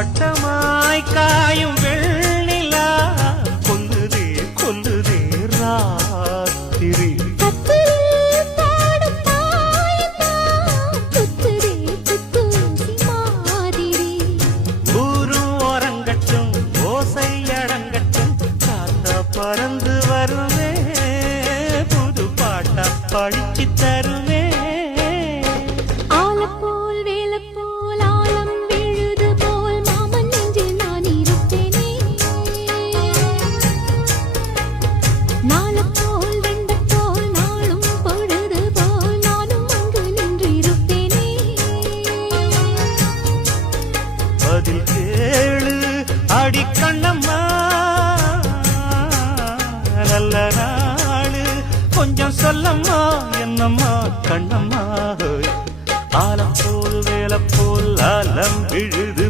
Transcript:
பட்டமாய் காயும் வெண்ணிலா கொல்லுதே கொல்லுதே ராத்திரி ஊரும் ஓரங்கட்டும் ஓசை அடங்கட்டும் காத்தா பறந்து வருவே புது பாட்டா படிச்சு தருவே பதில் கேளு அடி கண்ணம்மா நல்ல நாளு கொஞ்சம் சொல்லம்மா என்னம்மா கண்ணம்மா ஆலம் போல் வேலை போல் ஆலம் விழுது